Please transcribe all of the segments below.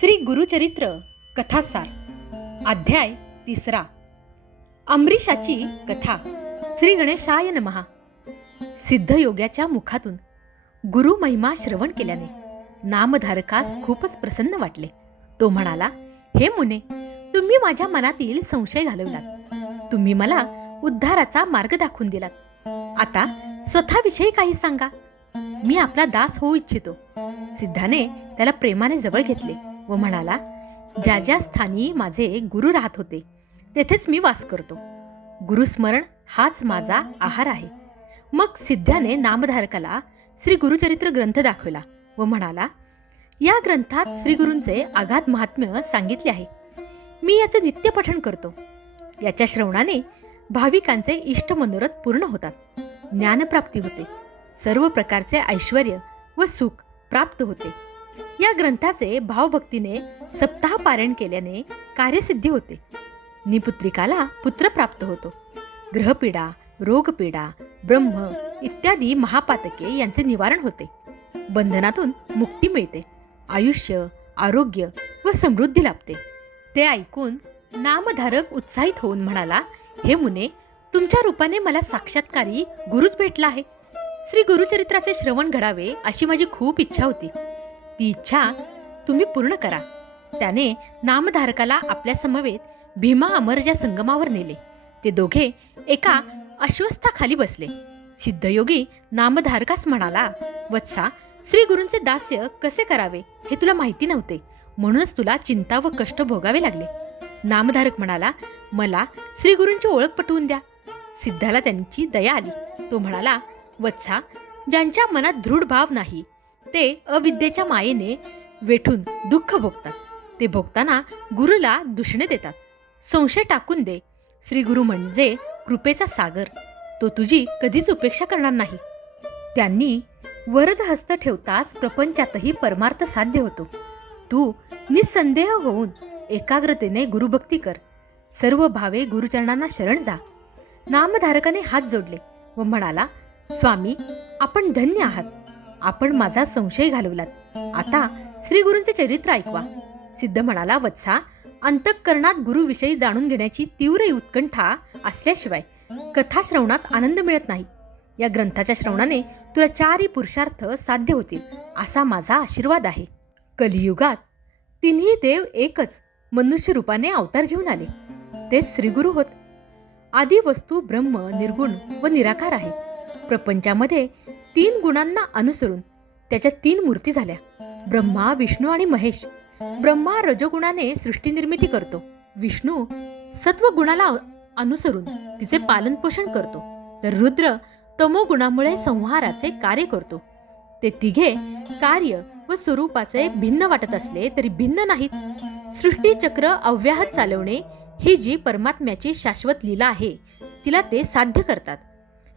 श्री गुरुचरित्र कथासार अध्याय तिसरा. अमरीशाची कथा. श्री गणेशाय नमहा सिद्धयोग्याच्या मुखातून गुरु महिमा श्रवण केल्याने नामधारकास खूपच प्रसन्न वाटले. तो म्हणाला हे मुने तुम्ही माझ्या मनातील संशय घालवलात. तुम्ही मला उद्धाराचा मार्ग दाखवून दिलात. आता स्वतःविषयी काही सांगा. मी आपला दास होऊ इच्छितो. सिद्धाने त्याला प्रेमाने जवळ घेतले. व म्हणाला ज्या ज्या स्थानी माझे गुरु राहत होते तेथेच मी वास करतो. गुरुस्मरण हाच माझा आहार आहे. मग सिद्ध्याने नामधारकाला श्री गुरुचरित्र ग्रंथ दाखवला व म्हणाला या ग्रंथात श्री गुरूंचे आघात महात्म्य सांगितले आहे. मी याचे नित्य पठण करतो. याच्या श्रवणाने भाविकांचे इष्ट मनोरथ पूर्ण होतात. ज्ञानप्राप्ती होते. सर्व प्रकारचे ऐश्वर व सुख प्राप्त होते. या ग्रंथाचे भावभक्तीने सप्ताह पारायण केल्याने कार्यसिद्धी होते. निपुत्रिकाला पुत्र प्राप्त होतो. ग्रहपीडा रोगपीडा ब्रह्म इत्यादी महापातके यांचे निवारण होते. बंधनातून मुक्ती मिळते. आयुष्य आरोग्य व समृद्धी लाभते. ते ऐकून नामधारक उत्साहित होऊन म्हणाला हे मुने तुमच्या रूपाने मला साक्षात्कारी गुरुच भेटला आहे. श्री गुरुचरित्राचे श्रवण घडावे अशी माझी खूप इच्छा होती. ती इच्छा तुम्ही पूर्ण करा. त्याने नामधारकाला आपल्या समवेत भीमा अमरच्या संगमावर नेले. ते दोघे एका अश्वस्थाखाली बसले. सिद्धयोगी नामधारकास म्हणाला वत्सा श्री गुरूंचे दास्य कसे करावे हे तुला माहिती नव्हते. म्हणूनच तुला चिंता व कष्ट भोगावे लागले. नामधारक म्हणाला मला श्री गुरूंची ओळख पटवून द्या. सिद्धाला त्यांची दया आली. तो म्हणाला वत्सा ज्यांच्या मनात दृढ भाव नाही ते अविद्येच्या मायेने वेठून दुःख भोगतात. ते भोगताना गुरुला दुषणे देतात. संशय टाकून दे. श्री गुरु म्हणजे कृपेचा सागर. तो तुझी कधीच उपेक्षा करणार नाही. त्यांनी वरद हस्त ठेवताच प्रपंचातही परमार्थ साध्य होतो. तू निसंदेह होऊन एकाग्रतेने गुरुभक्ती कर. सर्व भावे गुरुचरणांना शरण जा. नामधारकाने हात जोडले व म्हणाला स्वामी आपण धन्य आहात. आपण माझा संशय घालवलात. आता श्री गुरूंचे चरित्र ऐकवा. सिद्ध म्हणाला वत्सा अंतःकरणात गुरुविषयी जाणून घेण्याची तीव्र उत्कंठा असल्याशिवाय कथा श्रवणास आनंद मिळत नाही. या ग्रंथाच्या श्रवणाने तुला चारही पुरुषार्थ साध्य होतील असा माझा आशीर्वाद आहे. कलियुगात तिन्ही देव एकच मनुष्य रूपाने अवतार घेऊन आले. ते श्रीगुरु होत. आदी वस्तू ब्रह्म निर्गुण व निराकार आहे. प्रपंचामध्ये तीन गुणांना अनुसरून त्याच्या तीन मूर्ती झाल्या. ब्रह्मा विष्णू आणि महेश. ब्रह्मा रजोगुणाने सृष्टी निर्मिती करतो. विष्णू सत्व गुणाला अनुसरून तिचे पालन पोषण करतो. तर रुद्र तमोगुणामुळे संहाराचे कार्य करतो. ते तिघे कार्य व स्वरूपाचे भिन्न वाटत असले तरी भिन्न नाहीत. सृष्टी चक्र अव्याहत चालवणे ही जी परमात्म्याची शाश्वत लीला आहे तिला ते साध्य करतात.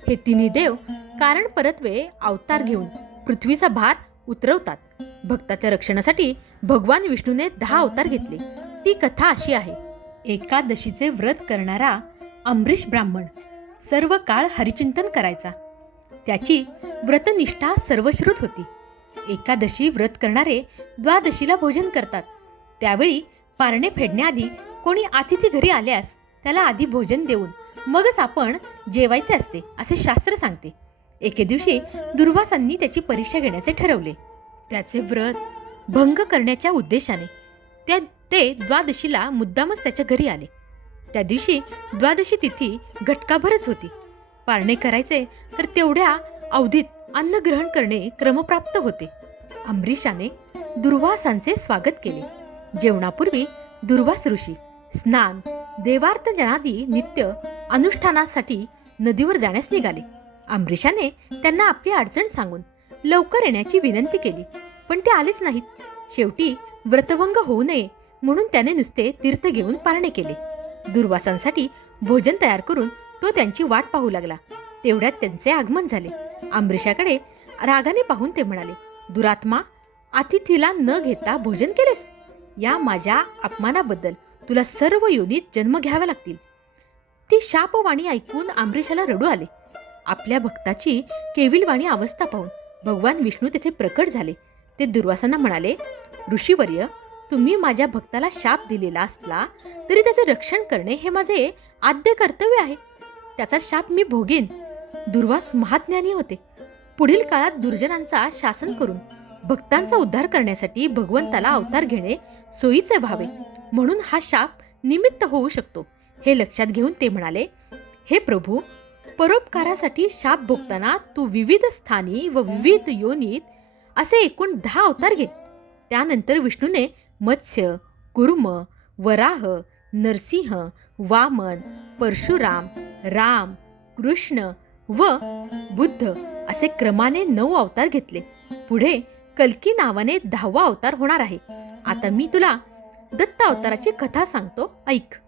हे तिन्ही देव कारण परत्वे अवतार घेऊन पृथ्वीचा भार उतरवतात. भक्ताच्या रक्षणासाठी भगवान विष्णूने दहा अवतार घेतले. ती कथा अशी आहे. एकादशीचे व्रत करणारा अमरीश ब्राह्मण सर्व काळ हरिचिंतन करायचा. त्याची व्रतनिष्ठा सर्वश्रुत होती. एकादशी व्रत करणारे द्वादशीला भोजन करतात. त्यावेळी पारणे फेडण्याआधी कोणी अतिथी घरी आल्यास त्याला आधी भोजन देऊन मगच आपण जेवायचे असते असे शास्त्र सांगते. एके दिवशी दुर्वासांनी त्याची परीक्षा घेण्याचे ठरवले. त्याचे व्रत भंग करण्याच्या उद्देशाने. त्या ते द्वादशीला मुद्दामच त्याच्या घरी आले. त्या दिवशी द्वादशी तिथी घटकाभरच होती. पारणे करायचे तर तेवढ्या अवधीत अन्न ग्रहण करणे क्रमप्राप्त होते. अंबरीशाने दुर्वासांचे स्वागत केले. जेवणापूर्वी दुर्वास ऋषी स्नान देवार्तजनादी नित्य अनुष्ठानासाठी नदीवर जाण्यास निघाले. अमरीशाने त्यांना आपली अडचण सांगून लवकर येण्याची विनंती केली पण ते आलेच नाहीत. शेवटी व्रतभंग होऊ नये म्हणून त्याने नुसते तीर्थ घेऊन पारणे केले. दुर्वासांसाठी भोजन तयार करून तो त्यांची वाट पाहू लागला. तेवढ्यात त्यांचे आगमन झाले. अमरीशाकडे रागाने पाहून ते म्हणाले दुरात्मा अतिथीला न घेता भोजन केलेस? या माझ्या अपमानाबद्दल तुला सर्व योनीत जन्म घ्यावा लागतील. ती शापवाणी ऐकून अमरीशाला रडू आले. आपल्या भक्ताची केविलवाणी अवस्था पाहून भगवान विष्णू तेथे प्रकट झाले. ते दुर्वासांना म्हणाले ऋषीवर्य तुम्ही माझ्या भक्ताला शाप दिलेला असला तरी त्याचे रक्षण करणे हे माझे आद्य कर्तव्य आहे. त्याचा शाप मी भोगेन. दुर्वास महाज्ञानी होते. पुढील काळात दुर्जनांचा शासन करून भक्तांचा उद्धार करण्यासाठी भगवंताला अवतार घेणे सोयीचे व्हावे. म्हणून हा शाप निमित्त होऊ शकतो. हे लक्षात घेऊन ते म्हणाले हे प्रभू परोपकारासाठी शाप भोगताना तू विविध स्थानी व विविध योनीत असे एकूण दहा अवतार घे. त्यानंतर विष्णूने मत्स्य कुर्म वराह नरसिंह वामन परशुराम राम कृष्ण व बुद्ध असे क्रमाने नऊ अवतार घेतले. पुढे कल्की नावाने दहावा अवतार होणार आहे. आता मी तुला दत्त अवताराची कथा सांगतो. ऐक.